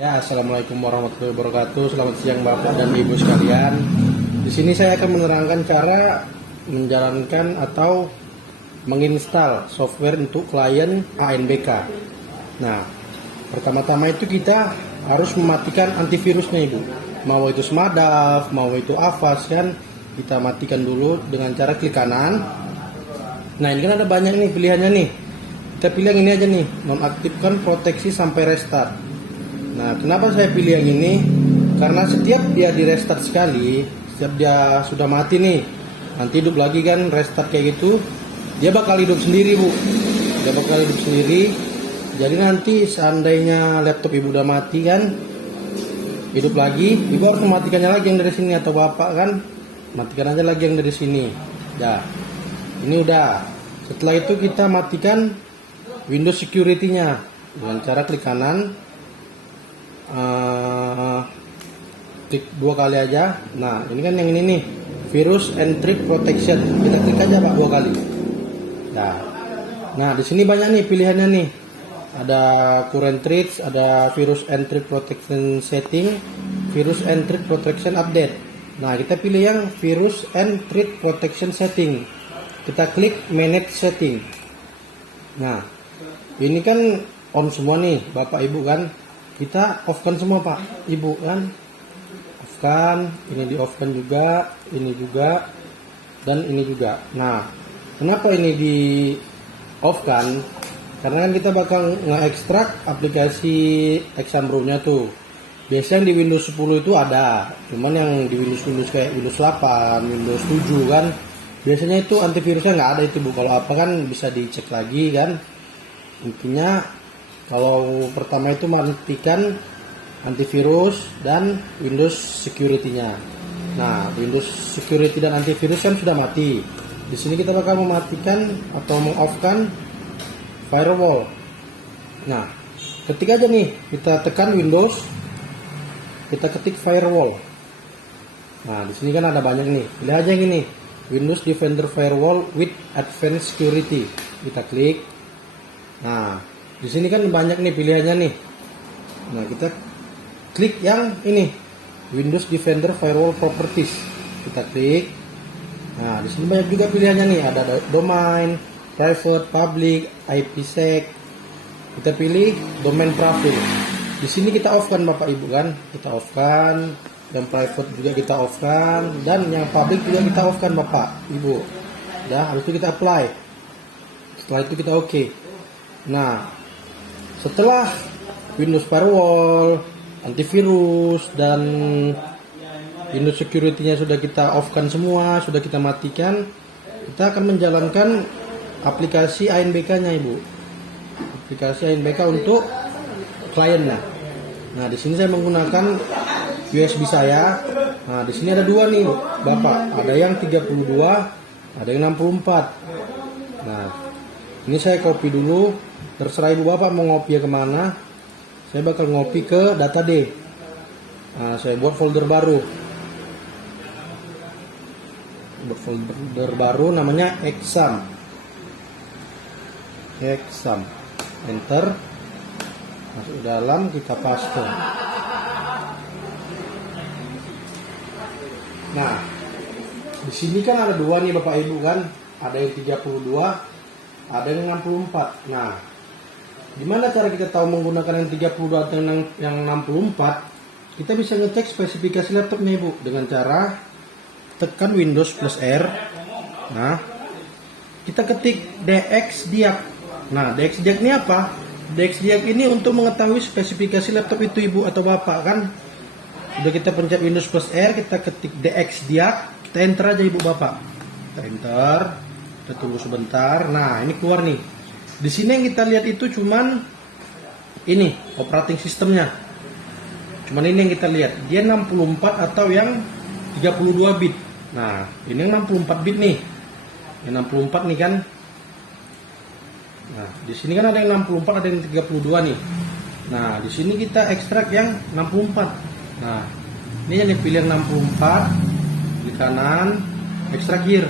Ya, assalamualaikum warahmatullahi wabarakatuh. Selamat siang Bapak dan Ibu sekalian. Di sini saya akan menerangkan cara menjalankan atau menginstal software untuk klien ANBK. Nah, pertama-tama itu kita harus mematikan antivirusnya Ibu. Mau itu Smadaf, mau itu Avast kan, kita matikan dulu dengan cara klik kanan. Nah, ini kan ada banyak nih pilihannya nih. Kita pilih yang ini aja nih, nonaktifkan proteksi sampai restart. Nah, kenapa saya pilih yang ini? Karena setiap dia di restart sekali, setiap dia sudah mati nih, nanti hidup lagi kan, restart kayak gitu, dia bakal hidup sendiri Bu. Dia bakal hidup sendiri. Jadi nanti seandainya laptop Ibu udah mati kan, hidup lagi, Ibu harus mematikannya lagi yang dari sini, atau Bapak kan, matikan aja lagi yang dari sini. Nah, ini udah. Setelah itu kita matikan Windows Security-nya dengan cara klik kanan. Klik 2 kali aja. Nah, ini kan yang ini nih, Virus and Threat Protection. Kita klik aja Pak 2 kali. Nah, di sini banyak nih pilihannya nih. Ada current threats, ada Virus and Threat Protection Setting, Virus and Threat Protection Update. Nah, kita pilih yang Virus and Threat Protection Setting. Kita klik Manage Setting. Nah, ini kan on semua nih Bapak Ibu kan. Kita off kan semua Pak Ibu kan, off kan, ini di off kan juga, ini juga, dan ini juga. Nah, kenapa ini di off kan? Karena kan kita bakal nge-extract aplikasi Exambro nya tuh. Biasanya di Windows 10 itu ada, cuman yang di Windows kayak Windows 8, Windows 7 kan, biasanya itu antivirusnya nggak ada itu Bu. Kalau apa kan bisa dicek lagi kan. Intinya kalau pertama itu matikan antivirus dan Windows Security-nya. Nah, Windows Security dan antivirus kan sudah mati. Di sini kita bakal mematikan atau meng-off-kan firewall. Nah, ketik aja nih, kita tekan Windows, kita ketik firewall. Nah, di sini kan ada banyak nih. Pilih aja yang ini, Windows Defender Firewall with Advanced Security. Kita klik. Nah, di sini kan banyak nih pilihannya nih. Nah, kita klik yang ini, Windows Defender Firewall Properties. Kita klik. Nah, di sini banyak juga pilihannya nih. Ada domain, private, public, IPsec. Kita pilih domain profile. Di sini kita off kan Bapak Ibu kan. Kita off kan. Yang private juga kita off kan. Dan yang public juga kita off kan Bapak Ibu. Udah, habis itu kita apply. Setelah itu kita oke. Nah, setelah Windows Firewall, antivirus, dan Windows Security-nya sudah kita off-kan semua, sudah kita matikan, kita akan menjalankan aplikasi ANBK-nya Ibu. Aplikasi ANBK untuk kliennya. Nah, di sini saya menggunakan USB saya. Nah, di sini ada dua nih Bapak, ada yang 32, ada yang 64. Nah, ini saya copy dulu. Terserah Ibu Bapak mau ngopi kemana. Saya bakal ngopi ke data D. Nah, saya buat folder baru. Buat folder baru namanya exam. Enter. Masuk dalam, kita paste. Nah, di sini kan ada dua nih Bapak Ibu kan. Ada yang 32, ada yang 64. Nah, gimana cara kita tahu menggunakan yang 32 atau yang 64? Kita bisa ngecek spesifikasi laptopnya Ibu dengan cara tekan Windows plus R. Nah, kita ketik DXDiag. Nah, DXDiag ini apa? DXDiag ini untuk mengetahui spesifikasi laptop itu Ibu atau Bapak kan. Sudah kita pencet Windows plus R, kita ketik DXDiag, kita enter aja Ibu Bapak. Kita enter, kita tunggu sebentar. Nah, ini keluar nih. Di sini yang kita lihat itu cuman ini operating sistemnya. Cuman ini yang kita lihat. Dia 64 atau yang 32 bit. Nah, ini yang 64 bit nih. Yang 64 nih kan. Nah, di sini kan ada yang 64, ada yang 32 nih. Nah, di sini kita ekstrak yang 64. Nah, ini yang dipilih yang 64 di kanan, ekstrak here.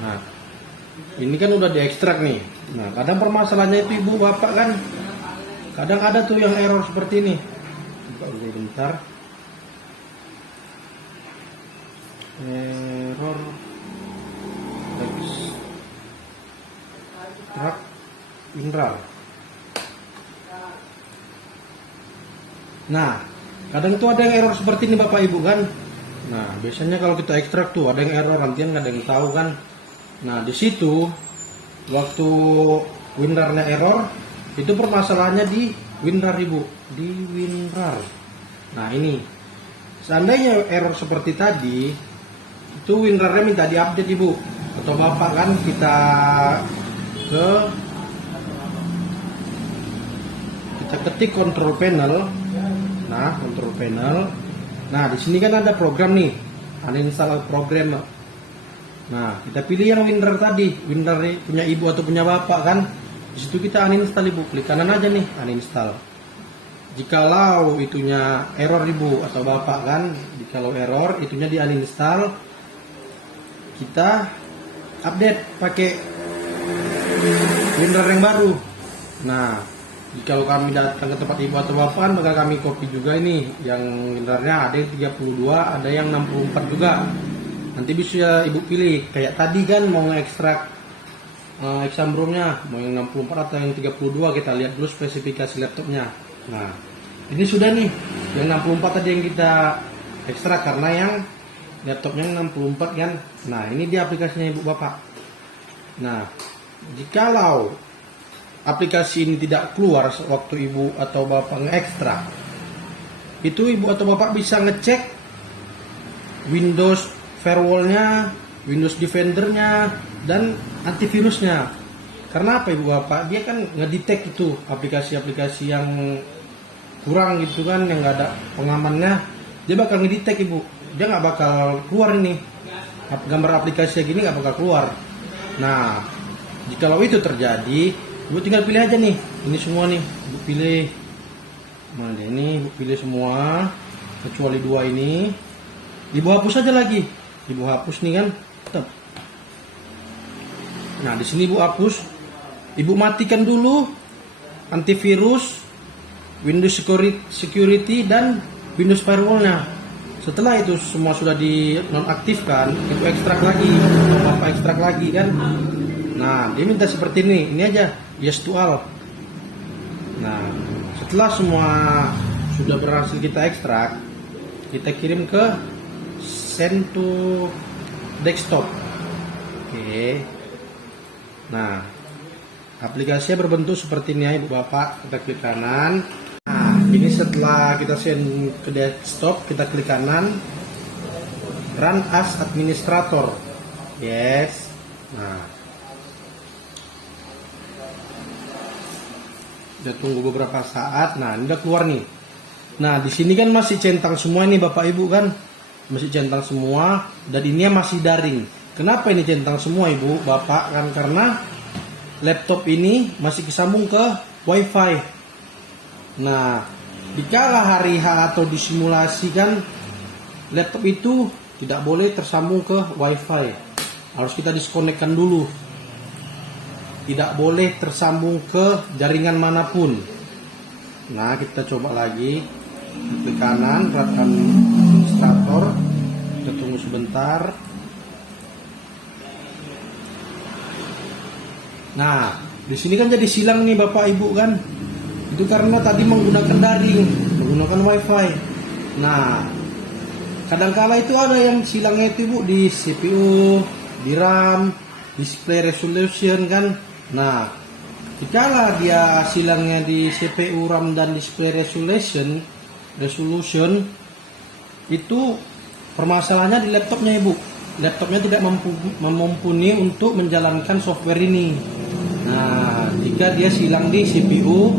Nah, ini kan udah diekstrak nih. Nah, kadang permasalahannya itu Ibu Bapak kan Kadang ada tuh yang error seperti ini. Coba dulu bentar. Error extract WinRAR. Nah, kadang tuh ada yang error seperti ini Bapak Ibu kan. Nah, biasanya kalau kita ekstrak tuh ada yang error, nantian nggak ada yang tahu kan. Nah, di situ waktu WinRAR-nya error, itu permasalahannya di WinRAR Ibu, di WinRAR. Nah, ini seandainya error seperti tadi, itu WinRAR-nya minta diupdate Ibu atau Bapak kan, kita ketik control panel. Nah, control panel. Nah, di sini kan ada program nih, uninstall program. Nah, kita pilih yang WinRAR tadi. WinRAR punya ibu atau punya bapak kan? Di situ kita uninstall Ibu. Klik kanan aja nih, uninstall. Jikalau itunya error Ibu atau bapak kan, jikalau error itunya di uninstall, kita update pakai WinRAR yang baru. Nah, kalau kami datang ke tempat ibu atau bapak, maka kami copy juga ini yang WinRAR-nya ada yang 32, ada yang 64 juga. Nanti bisa ibu pilih. Kayak tadi kan mau ngekstrak exambrumnya, mau yang 64 atau yang 32, kita lihat dulu spesifikasi laptopnya. Nah, ini sudah nih, yang 64 tadi yang kita ekstrak karena yang laptopnya 64 kan. Nah, ini dia aplikasinya ibu bapak. Nah, jikalau aplikasi ini tidak keluar waktu ibu atau bapak ngekstrak, itu ibu atau bapak bisa ngecek Windows firewall-nya, Windows Defender-nya, dan antivirusnya. Karena apa ibu bapak? Dia kan ngedetect itu aplikasi-aplikasi yang kurang gitu kan, yang nggak ada pengamannya, dia bakal ngedetect ibu. Dia nggak bakal keluar ini. Gambar aplikasi gini nggak bakal keluar. Nah, jikalau itu terjadi, ibu tinggal pilih aja nih, ini semua nih, ibu pilih mana ini, ibu pilih semua kecuali dua ini, ibu hapus aja lagi, ibu hapus nih kan, tetap. Nah, di sini ibu hapus, ibu matikan dulu antivirus, Windows Security dan Windows Firewall-nya. Setelah itu semua sudah dinonaktifkan, ibu ekstrak lagi, atau bapak ekstrak lagi kan. Nah, dia minta seperti ini aja, yes to all. Nah, setelah semua sudah berhasil kita ekstrak, kita kirim ke send to desktop. Oke. Nah, aplikasinya berbentuk seperti ini ya ibu bapak. Kita klik kanan. Nah, ini setelah kita send ke desktop, kita klik kanan, run as administrator. Yes. Nah, udah tunggu beberapa saat. Nah, ini udah keluar nih. Nah, di sini kan masih centang semua nih Bapak Ibu kan. Masih centang semua dan ini masih daring. Kenapa ini centang semua Ibu, Bapak? Kan karena laptop ini masih disambung ke WiFi. Nah, dikala hari H atau disimulasikan, laptop itu tidak boleh tersambung ke WiFi. Harus kita diskonekkan dulu. Tidak boleh tersambung ke jaringan manapun. Nah, kita coba lagi. Klik kanan, run administrator. Kita tunggu sebentar. Nah, di sini kan jadi silang nih Bapak Ibu kan. Itu karena tadi menggunakan daring, menggunakan WiFi. Nah, kadangkala itu ada yang silangnya itu Ibu di CPU, di RAM, display resolution kan. Nah, jikalau dia silangnya di CPU, RAM, dan display resolution itu permasalahannya di laptopnya Ibu. Laptopnya tidak mumpuni untuk menjalankan software ini. Nah, jika dia silang di CPU,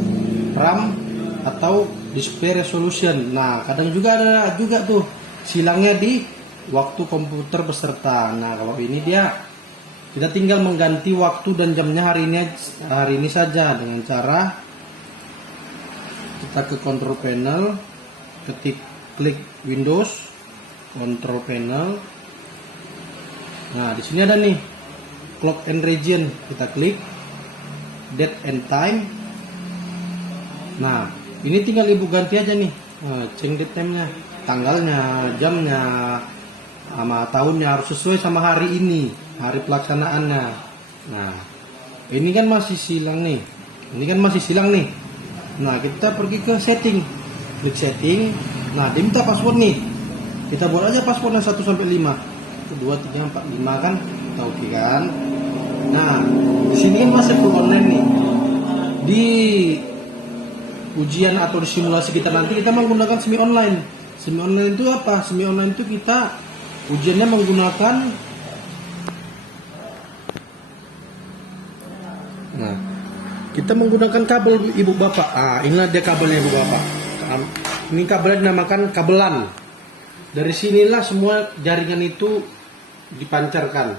RAM, atau display resolution. Nah, kadang juga ada juga tuh silangnya di waktu komputer beserta. Nah, kalau ini dia kita tinggal mengganti waktu dan jamnya hari ini saja dengan cara kita ke control panel, klik Windows, control panel. Nah, di sini ada nih clock and region, kita klik date and time. Nah, ini tinggal ibu ganti aja nih, change date time-nya, tanggalnya, jamnya, sama tahunnya harus sesuai sama hari ini, hari pelaksanaannya. Nah, ini kan masih silang nih, Nah, kita pergi ke setting, klik setting. Nah, dia minta password nih, kita buat aja passwordnya 1 sampai 5, 1 2 3 4 5 kan, kita oke kan. Nah, di sini kan masih full online nih. Di ujian atau di simulasi kita nanti kita menggunakan semi online. Semi online itu apa? Semi online itu kita ujiannya menggunakan, nah, kita menggunakan kabel ibu bapak. Inilah dia kabelnya ibu bapak. Ini kabelnya dinamakan kabelan. Dari sinilah semua jaringan itu dipancarkan.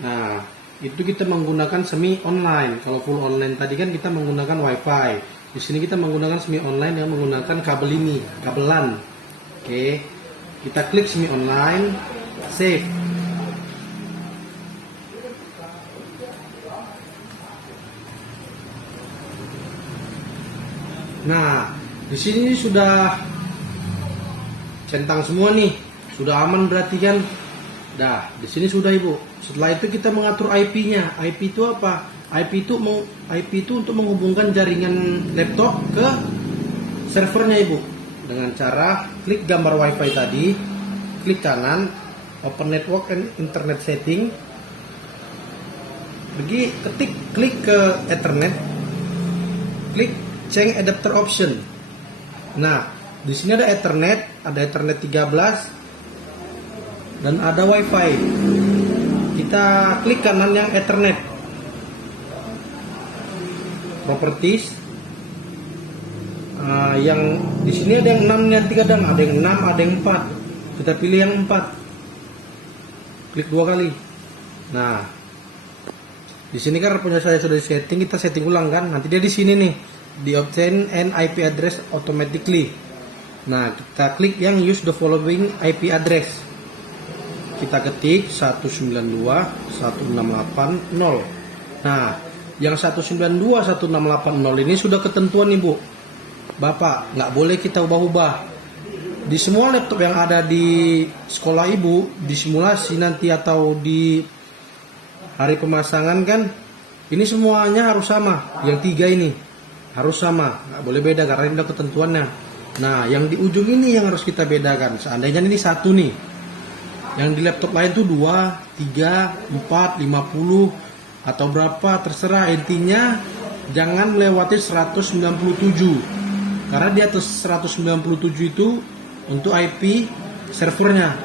Nah, itu kita menggunakan semi online. Kalau full online tadi kan kita menggunakan wifi. Di sini kita menggunakan semi online yang menggunakan kabel ini, kabelan. Oke, kita klik semi online, save. Nah, di sini sudah centang semua nih, sudah aman berarti kan? Dah, di sini sudah ibu. Setelah itu kita mengatur IP-nya. IP itu apa? IP itu untuk menghubungkan jaringan laptop ke servernya ibu. Dengan cara klik gambar WiFi tadi, klik kanan, Open Network and Internet Setting, pergi ketik, klik ke Ethernet, klik Change Adapter Option. Nah, di sini ada Ethernet 13 dan ada WiFi. Kita klik kanan yang Ethernet, Properties. Yang di sini ada yang 6 nanti kadang ada yang 6, ada yang 4. Kita pilih yang 4. Klik 2 kali. Nah, di sini kan punya saya sudah di setting, kita setting ulang kan. Nanti dia di sini nih, di obtain an IP address automatically. Nah, kita klik yang use the following IP address. Kita ketik 192.168.0. Nah, yang 192.168.0 ini sudah ketentuan nih Bu. Bapak, nggak boleh kita ubah-ubah. Di semua laptop yang ada di sekolah ibu, di simulasi nanti atau di hari pemasangan kan, ini semuanya harus sama. Yang 3 ini harus sama, nggak boleh beda karena ini udah ketentuannya. Nah, yang di ujung ini yang harus kita bedakan. Seandainya ini 1 nih, yang di laptop lain tuh 2, 3, 4, 50 atau berapa terserah. Intinya jangan melewati 197. Karena di atas 197 itu untuk IP servernya.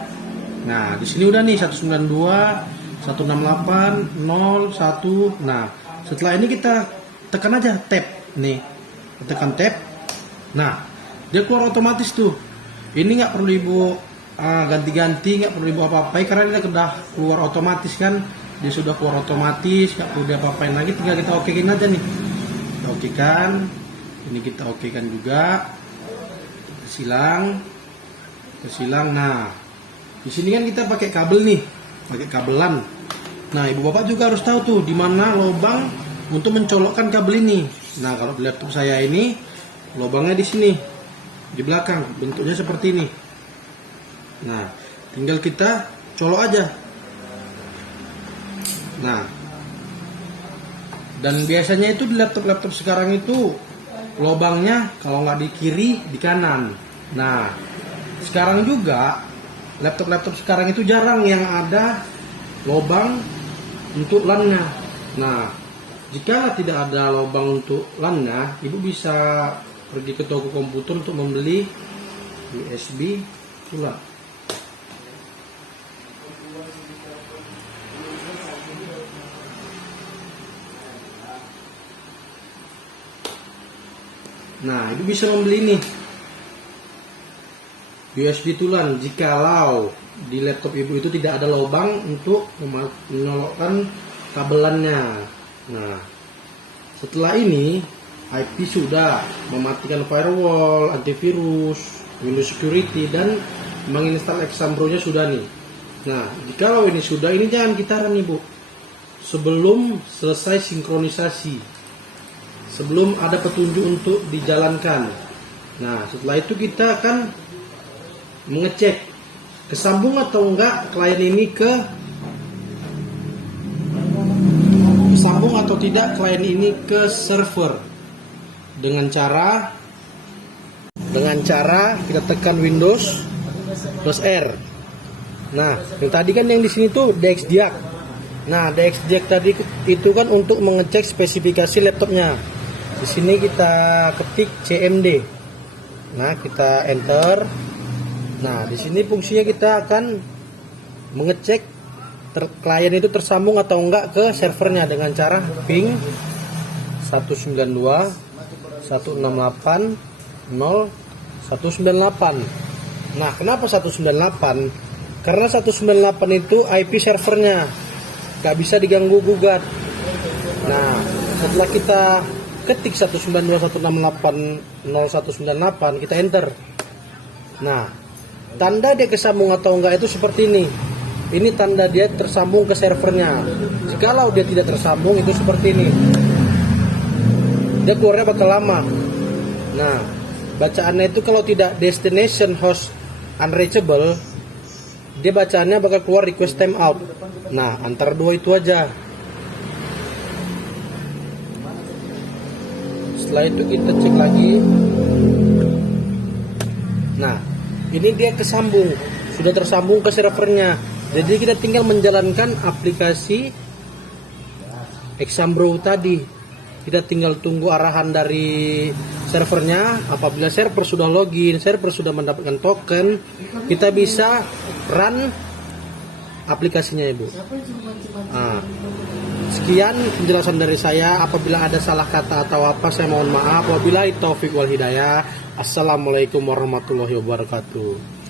Nah, di sini udah nih 192.168.0.1. Nah, setelah ini kita tekan aja tab nih. Tekan tab. Nah, dia keluar otomatis tuh. Ini nggak perlu ibu ganti-ganti, nggak perlu ibu apa-apain karena dia udah keluar otomatis kan. Dia sudah keluar otomatis, nggak perlu dia apa-apain lagi, tinggal kita okein aja nih. Kita okekan. Ini kita okekan juga. Kita silang. Nah, di sini kan kita pakai kabel nih, pakai kabelan. Nah, ibu bapak juga harus tahu tuh di mana lubang untuk mencolokkan kabel ini. Nah, kalau di laptop saya ini lubangnya di sini, di belakang, bentuknya seperti ini. Nah, tinggal kita colok aja. Nah, dan biasanya itu di laptop-laptop sekarang itu lubangnya kalau nggak di kiri, di kanan. Nah, sekarang juga laptop-laptop sekarang itu jarang yang ada lubang untuk LAN-nya. Nah, jika tidak ada lubang untuk LAN-nya, ibu bisa pergi ke toko komputer untuk membeli USB tulang. Nah, ibu bisa membeli nih USB tulan jikalau di laptop ibu itu tidak ada lubang untuk menyolokkan kabelannya. Nah, setelah ini IP sudah mematikan firewall, antivirus, Windows Security dan menginstal Exambro-nya sudah nih. Nah, jikalau ini sudah, ini jangan kita run ibu sebelum selesai sinkronisasi. sebelum ada petunjuk untuk dijalankan. Nah, setelah itu kita akan mengecek kesambung atau enggak klien ini kesambung atau tidak klien ini ke server dengan cara kita tekan Windows plus R. Nah, yang tadi kan yang di sini tuh DXDiag. Nah, DXDiag tadi itu kan untuk mengecek spesifikasi laptopnya. Di sini kita ketik CMD. Nah, kita enter. Nah, di sini fungsinya kita akan mengecek klien itu tersambung atau enggak ke servernya dengan cara ping 192.168.0.198. Nah, kenapa 198? Karena 198 itu IP servernya, nggak bisa diganggu gugat. Nah, setelah kita ketik 192.168.0.198, kita enter. Nah, tanda dia kesambung atau enggak itu seperti ini. Ini tanda dia tersambung ke servernya. Jikalau dia tidak tersambung, itu seperti ini. Dia keluarnya bakal lama. Nah, bacaannya itu kalau tidak destination host unreachable, dia bacaannya bakal keluar request timeout. Nah, antara dua itu aja. Setelah itu kita cek lagi. Nah, ini dia kesambung, sudah tersambung ke servernya. Jadi kita tinggal menjalankan aplikasi Exambro tadi. Kita tinggal tunggu arahan dari servernya. Apabila server sudah login, server sudah mendapatkan token, kita bisa run aplikasinya, Ibu. Nah, sekian penjelasan dari saya. Apabila ada salah kata atau apa, saya mohon maaf. Wabillahi taufiq wal hidayah. Assalamualaikum warahmatullahi wabarakatuh.